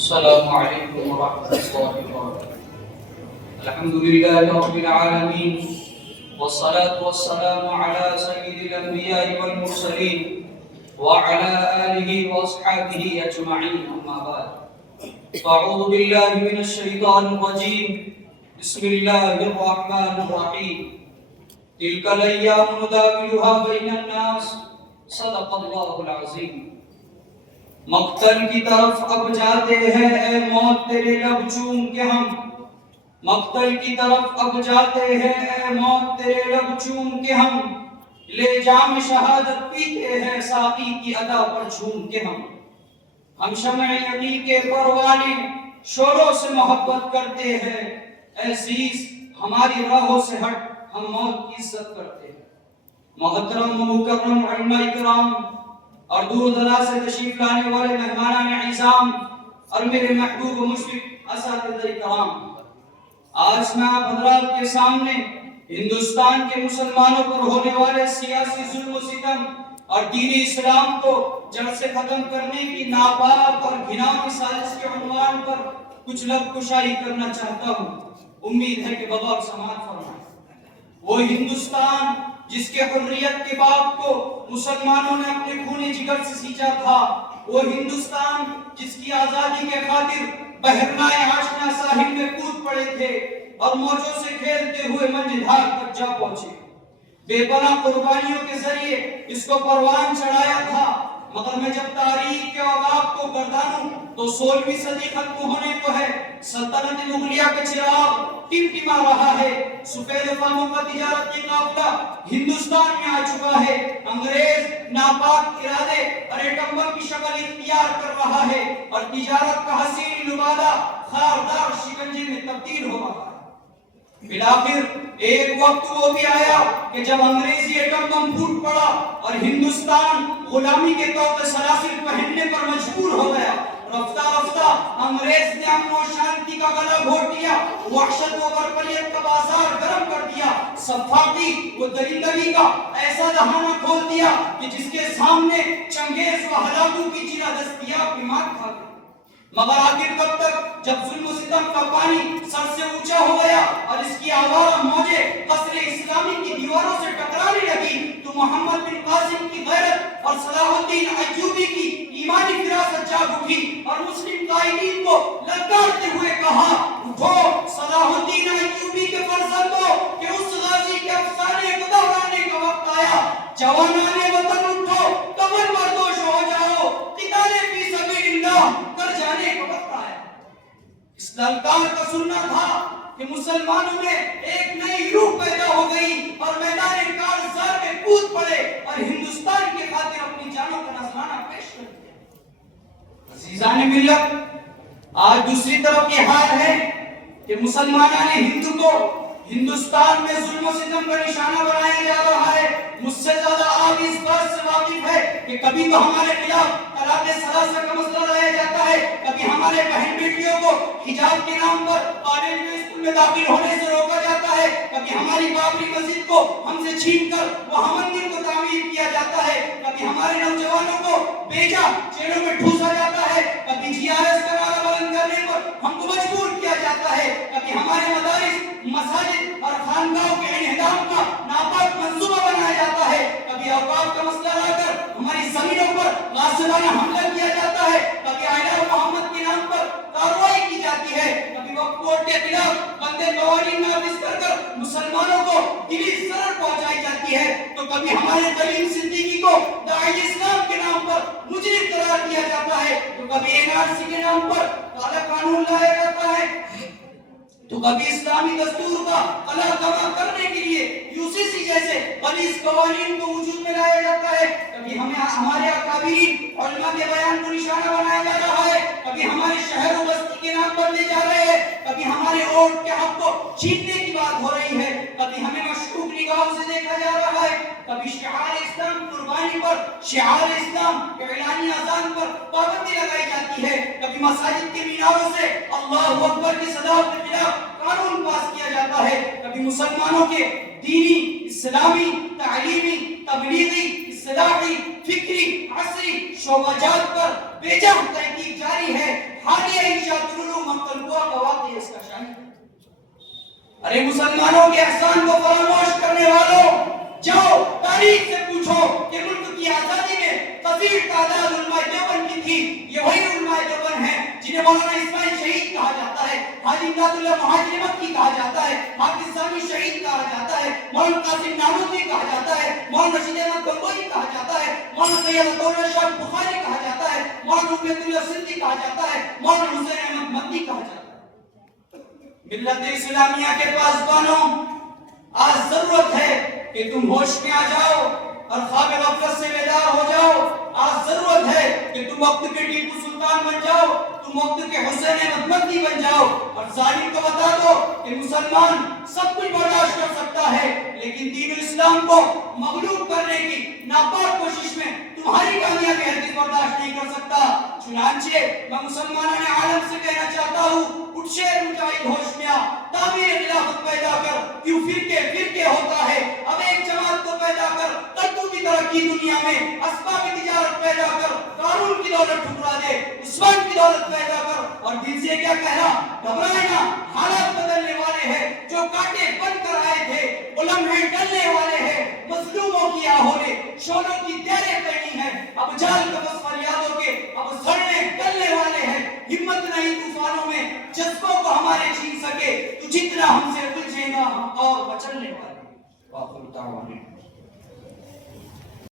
السلام علیکم ورحمۃ اللہ وبرکاتہ۔ الحمد للہ رب العالمین والصلاة والسلام علی سید الانبیاء والمرسلین وعلی آلہ واصحابہ اجمعین، اما بعد فاعوذ باللہ من الشیطان الرجیم، بسم اللہ الرحمن الرحیم۔ تلک الایام نداولها بین الناس، صدق اللہ العظیم۔ مقتل کی طرف اب جاتے ہیں اے موت تیرے لب چوم کے ہم، مقتل کی طرف اب جاتے ہیں اے موت تیرے لب چوم کے ہم، لے جام شہادت پیتے ہیں ساقی کی ادا پر جھوم کے ہم شمع یقین کے پروانے شوروں سے محبت کرتے ہیں، اے عزیز ہماری راہوں سے ہٹ ہم موت کی عزت کرتے ہیں۔ محترم و مکرم علماء کرام اور دور دراز سے تشریف لانے والے مہمانان اعظام اور میرے محبوب و مشفق اساتذہ کرام، آج میں آپ حضرات کے سامنے ہندوستان کے مسلمانوں پر ہونے والے سیاسی ظلم و ستم اور دین اسلام کو جڑ سے ختم کرنے کی ناپاک اور گھناؤنی سازش کے عنوان پر کچھ لب کشائی کرنا چاہتا ہوں۔ امید ہے کہ بغور سماعت فرمائیں۔ وہ ہندوستان جس کے حریت کے باغ کو مسلمانوں نے اپنے خون جگر سے سینچا تھا، وہ ہندوستان جس کی آزادی کے خاطر بحرنائے آشنا ساحل میں کود پڑے تھے اور موجوں سے کھیلتے ہوئے منجھدار تک جا پہنچے، بے پناہ قربانیوں کے ذریعے اس کو پروان چڑھایا تھا۔ مگر میں جب تاریخ کے اوراق کو گردانوں تو 16ویں صدی ختم ہونے کو ہے، سلطنت مغلیہ کے چراغ ٹمٹما رہا ہے، سفید فاموں کا تجارتی قافلہ ہندوستان میں آ چکا ہے، انگریز ناپاک ارادے اور ایٹم بم کی شکل اختیار کر رہا ہے اور تجارت کا حسین لبادہ خاردار شکنجے میں تبدیل ہو رہا ہے۔ بالآخر ایک وقت وہ بھی آیا کہ جب انگریزی ایٹم بم پھوٹ پڑا اور ہندوستان غلامی کے طوق سلاسل پہننے پر مجبور ہو گیا۔ رفتہ رفتہ انگریز نے امن و شانتی کا گلا گھونٹ دیا، وحشت و بربریت کا بازار گرم کر دیا، صفاقی و درندگی کا ایسا دہانہ کھول دیا کہ جس کے سامنے چنگیز و ہلاکو کی چیرہ دستیاب بیمار کھا گئے۔ مگر آخر کب تک؟ جب ظلم و ستم کا پانی سر سے اونچا ہو گیا اور اس کی آوارہ موجیں قصر اسلامی کی دیواروں سے ٹکرانے لگی، تو محمد بن قاسم کی غیرت اور صلاح الدین ایوبی کی ایمانی فراست جاگ اٹھی اور مسلم قائدین کو للکارتے ہوئے کہا، اٹھو صلاح الدین ایوبی کے فرزندوں کہ اس غازی کے افسانے کو دہرانے کا وقت آیا، جوانان وطن اٹھو، کمر بردوش ہو جاؤ، قتال فی سبیل اللہ کر جانے کا وقت آیا۔ اس للکار کا سننا تھا کہ مسلمانوں میں ایک نئی روح پیدا ہو گئی اور میدان کارزار میں کود پڑے اور ہندوستان کے خاطر اپنی جانوں کا نذرانہ پیش کر دیا۔ عزیزان ملت، آج دوسری طرف یہ حال ہے کہ مسلمانان ہندو کو ہندوستان میں ظلم و ستم کا نشانہ بنایا جا رہا ہے۔ مجھ سے زیادہ آپ اس بات سے واقف ہے کہ کبھی تو ہمارے خلاف طلاق ثلاثہ کا مسئلہ لایا جاتا ہے، کبھی ہمارے بہن بیٹیوں کو حجاب کے نام پر کالج میں اسکول میں داخل ہونے سے روکا جاتا ہے، کبھی ہماری بابری مسجد کو ہم سے چھین کر وہاں مندر کو تعمیر کیا جاتا ہے، کبھی ہمارے نوجوانوں کو بیجا جیلوں میں ٹھوسا جاتا ہے، کبھی GRS کا نعرہ بلند کرنے پر ہم کو مجبور کیا جاتا ہے، کبھی ہمارے مدارس، مساجد اور خانقاہوں کے انہدام کا ناپاک منصوبہ بنایا جاتا ہے، کبھی اوقاف کا مسئلہ لا کر ہماری زمینوں پر غاصبانہ حملہ کیا جاتا ہے، کبھی آئینہ محمد کے نام پر کارروائی کی جاتی ہے، کبھی وقف بورڈ کے خلاف بندے قوانین نافذ کر کر مسلمانوں کو دلی ضرر پہنچائی جاتی ہے، تو کبھی ہمارے کلیم صدیقی کو داعی اسلام کے نام پر مجرم قرار دیا جاتا ہے، تو کبھی NRC کے نام پر کالا قانون لایا جاتا ہے، تو کبھی اسلامی دستور کا خلا کما کرنے کے لیے UCC جیسے غلیظ قوانین کو وجود میں لایا جاتا ہے، کبھی ہمیں ہمارے اکابرین علماء کے بیان کو نشانہ بنایا جا رہا ہے، کبھی ہمارے شہر و بستی کے نام پر لے جا رہے ہیں، کبھی ہمارے ووٹ کے حق کو چھیننے کی بات ہو رہی ہے، کبھی ہمیں مشکوک نگاہوں سے دیکھا جا رہا ہے، کبھی شعار اسلام قربانی پر، شعار اسلام اعلانی اذان پر پابندی لگائی جاتی ہے، کبھی مساجد کے میناروں سے اللہ اکبر کی صدا کے خلاف قانون پاس کیا جاتا ہے، کبھی مسلمانوں کے دینی، اسلامی، تعلیمی، تبلیغی، اصلاحی، فکری، عصری شعبہ جات پر بے جان تحقیق جاری ہے۔ حالیہ ارے مسلمانوں کے احسان کو فراموش کرنے والوں، جاؤ تاریخ سے پوچھو کہ ملک کی آزادی میں کثیر تعداد علماء دیوبند کی تھی. یہ وہی علماء دیوبند ہیں جنہیں مولانا اسماعیل شہید کہا جاتا ہے، حاجی امداد اللہ مہاجر مکی کہا جاتا ہے، حافظ ثانی شہید کہا جاتا ہے، مولانا قاسم نانوتوی کہا جاتا ہے، مولانا رشید احمد گنگوہی کہا جاتا ہے، مولانا سید عطاءاللہ شاہ بخاری کہا جاتا ہے، مولانا عبید اللہ سندھی کہا جاتا ہے، مولانا حسین احمد مکی کہا جاتا ہے. ملت اسلامیہ کے پاسبانوں، آج ضرورت ہے کہ تم ہوش میں آ جاؤ اور خواب غفلت سے بیدار ہو جاؤ. آج ضرورت ہے کہ تم وقت کے ٹیپو سلطان بن جاؤ، تم وقت کے حسین احمد مکی بن جاؤ اور ظالم کو بتا دو کہ مسلمان سب کچھ برداشت کر سکتا ہے لیکن دین اسلام کو مغلوب کرنے کی ناپاک کوشش میں تمہاری کامیابی ہرگز برداشت نہیں کر سکتا. چنانچہ میں مسلمانوں عالم سے کہنا چاہتا ہوں، اٹھ شیر مجاہد ہوش میں آ، تعمیر خلافت پیدا کر. کیوں فرقے ہوتا ہے، اب ایک جماعت کو پیدا کر. ترقی کی ترقی دنیا میں اسباب تجارت پیدا کر، قارون کی دولت ٹھکرا دے، عثمان کی دولت پیدا کر. اور دل سے کیا کہنا، گھبرائے نہ، حالات بدلنے والے ہیں. جو کاٹے بن کر آئے تھے وہ لمحے ڈلنے والے ہیں. مظلوموں کی آہوں نے شولوں کی دیریں پہنی ہیں. اب جال قفس فریادوں کے اب سڑنے گلنے والے ہیں. ہمت نہیں طوفانوں میں جذبوں کو ہمارے چھین سکے. تو جتنا ہم سے الجھے گا ہم اور بچلنے والے. واخر دعوانا